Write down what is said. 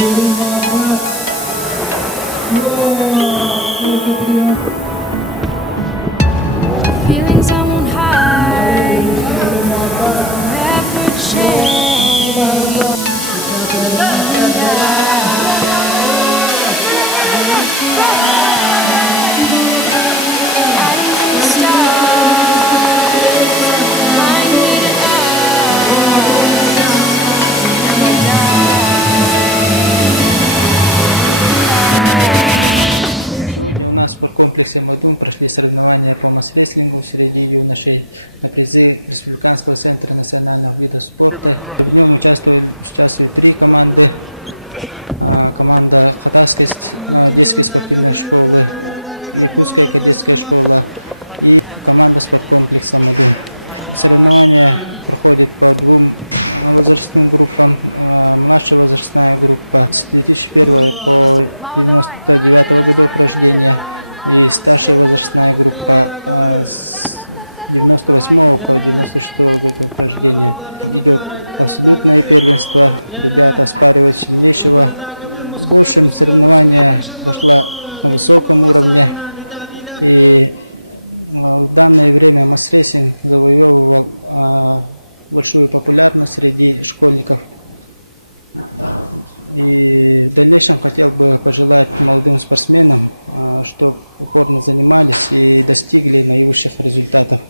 Feelings I won't hide, never change. Сегодня у нас в спорткомплексе Мадун прошли соревнования по масс-рестлингу среди юношей на призы Республиканского центра национальных видов спорта. В нем участвуют 3 команды. Команда Хатасской детской спортивной школы, Якутская кадетская школа и команда спорткомплекса Мадун. Соревнования проходят по 2 возрастным группам. Младшая возрастная группа с 2001 по 99 годов рождения и старшая возрастная группа с 98 по 96 годов рождения. Идет абсолютное первенство. Ребята оспаривают сильнейшего. В общем, соревнование прошло на высоком уровне, и в данное время масс-рейсинг завоевывал большую популярность среди школьников. И в дальнейшем хотел бы пожелать молодым спортсменам, чтобы упорно занимались и достигли наивысших результатов.